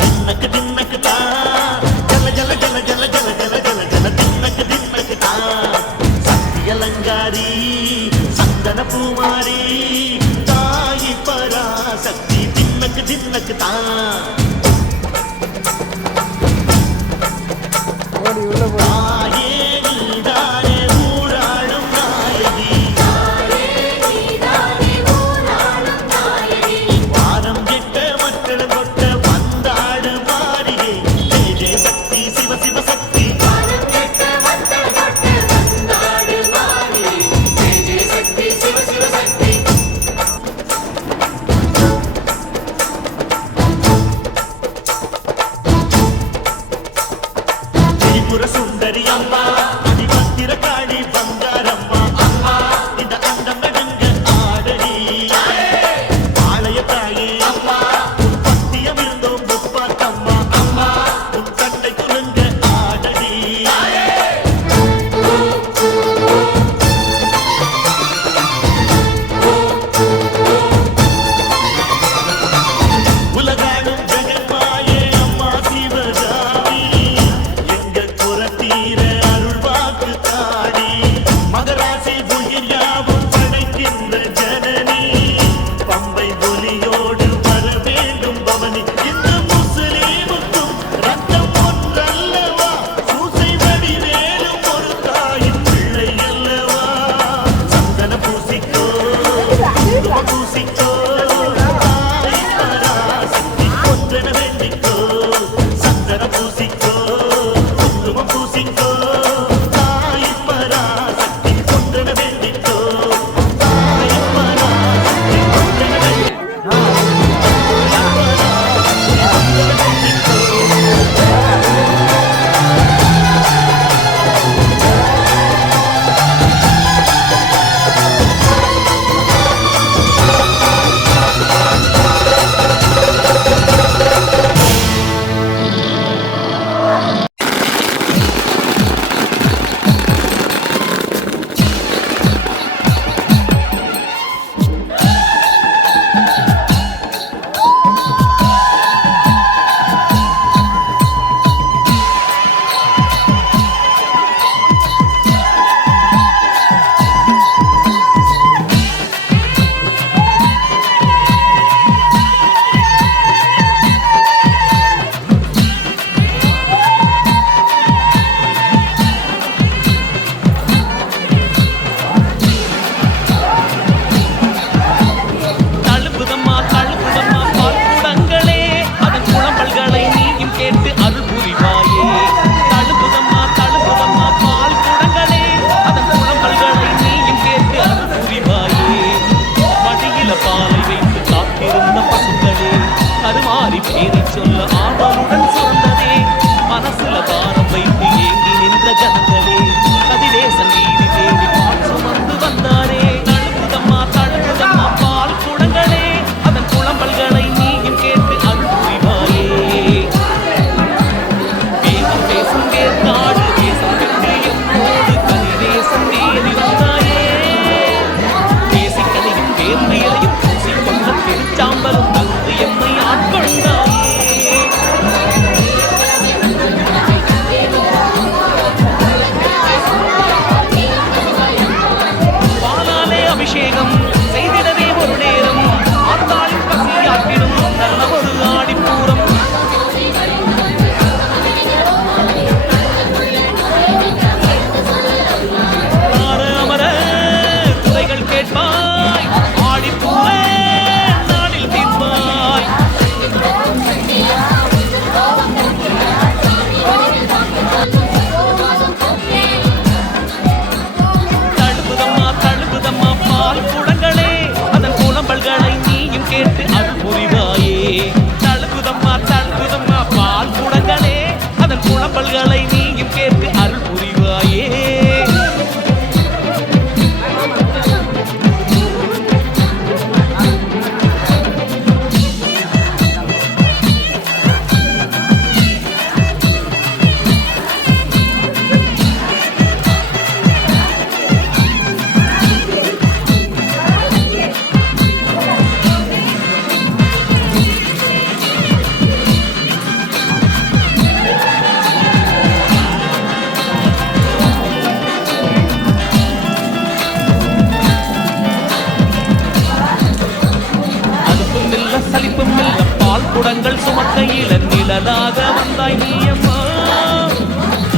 தின்னக்கு தின்னக்கு தா ஜல ஜல ஜல ஜல ஜல ஜல ஜல ஜல தின்னக்கு தின்னக்கு தா சக்தி அலங்காரி சந்தன பூமாரி தாயி பராசக்தி தின்னக்கு தின்னக்கு தா சுந்தரி அம்மா அதிபத்திர காளி பங்காரம்மா அம்மா இந்த அண்டம் நடங்க ஆடடி ஆலய தாயே அம்மா உன் பத்தியம் இருந்தோம் முப்பாத்தம்மா அம்மா உன் கட்டை குலுங்க ஆடடி உலகாடும் ஜெகன்மாயே அம்மா சிவகாமி மகராசி உயிர் யாவும் படைக்கின்ற ஜனனி பம்பை ஒலியோடு வர வேண்டும் பவனி இந்த முஸ்லீமுக்கும் ரத்தம் ஒன்றல்லவா பூசை வடிவேலும் ஒரு தாயின் பிள்ளை அல்லவா சந்தன பூசிக்கோ பூசிக்கோ தாய் பராசக்தி ஒன்றென வேண்டிக்கோ சந்தன பூசிக்கோ குங்குமம் பூசிக்கோ குடங்கள் சுமக்கையில நிழலாக வந்தாய் நீயம்மா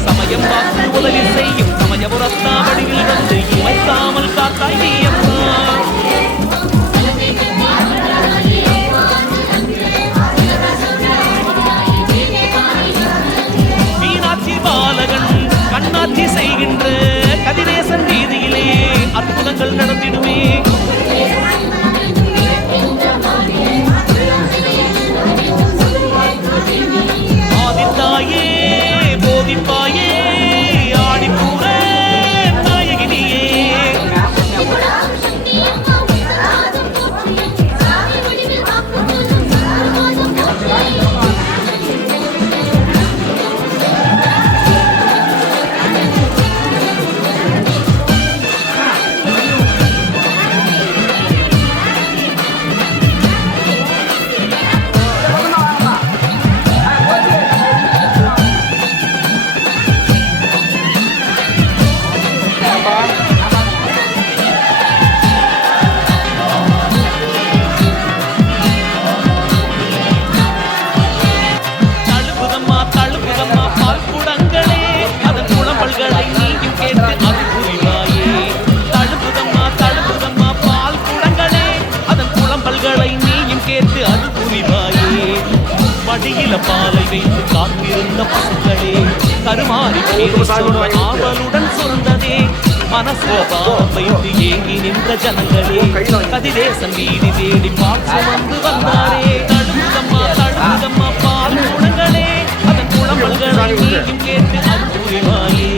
சமயம் பார்த்து உலகில் செய்யும் சமயபுரத்தா வடிவில் வந்து இமைக்காமல் காத்தாய் நீயம்மா மீனாட்சி பாலகன் கண்ணாட்சி செய்கின்ற கதிரேசன் வீதியிலே அற்புதங்கள் நடத்திடுமே ஆதித்தாயே போதிப்பாயே ஆடிப்பூர நாயகினியே பாலை வைத்து காத்திருந்த பசுக்களே கருமாறி ஆவலுடன் சுரந்ததே மனசுல பாரம் வைத்து ஏங்கி நின்ற ஜனங்களே கதிரேசன் வீதி தேடி பார்த்து வந்து வந்தாரே தழுமுதம்மா பால் குடங்களே அதன் குளம்பல்களை நீயும் கேட்டு அது புரிவாயே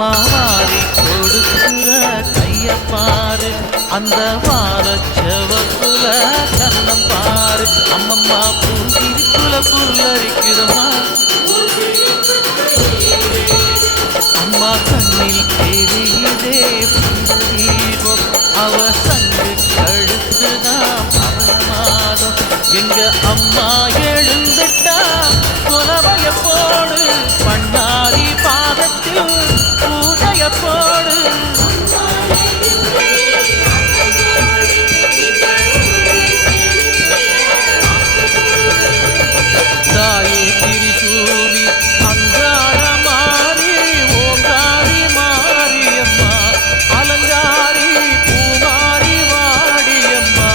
அம்மம்மா வாரி கொடுக்கிற கையப்பாரு அந்த வாரச்சவப்புல கண்ணம் பாரு அம்மம்மா பூஞ்சிரிக்குல புல்லரிக்குதம்மா அம்மா கண்ணில் தெரியுதே தீபம் அவ சங்கு கழுத்துதான் அவமாதம் எங்க அம்மா எழுந்துட்டா புலவைய போடு பண்ணாரி பாதத்தில் பூஜைய போடு தாயே திரிசூலி அங்கார மாறி ஓங்காரி மாரியம்மா அலங்காரி பூமாரி வாடியம்மா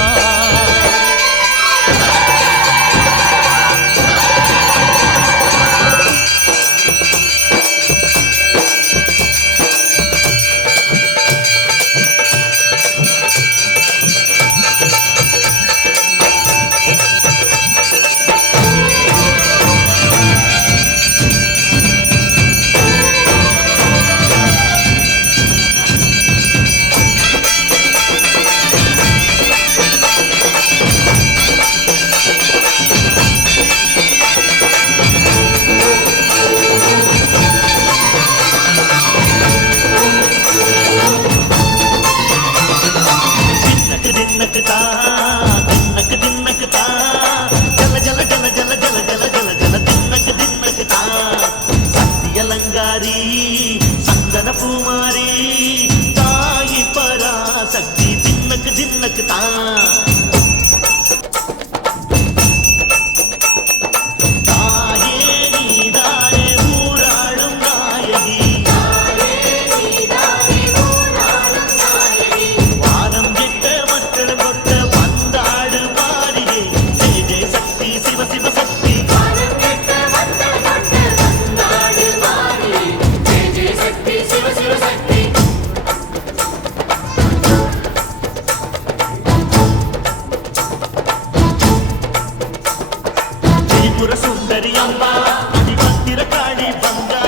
தின்னக்கு தா தின்னக்கு தா ஜல ஜல ஜல ஜல ஜல ஜல ஜல ஜல தின்னக்கு தா சக்தி அலங்காரி சந்தன பூமாரி தாயி பராசக்தி தின்னக்கு தா தாயே நீதானே ஊராளும் நாயகி வானம் கெட்ட மக்கள் கொட்ட வந்தாடு மாறியே ஜெய ஜெய சக்தி சிவ சிவ சக்தி திரிபுர சுந்தரி அம்மா அதிபத்திர காளி பங்கா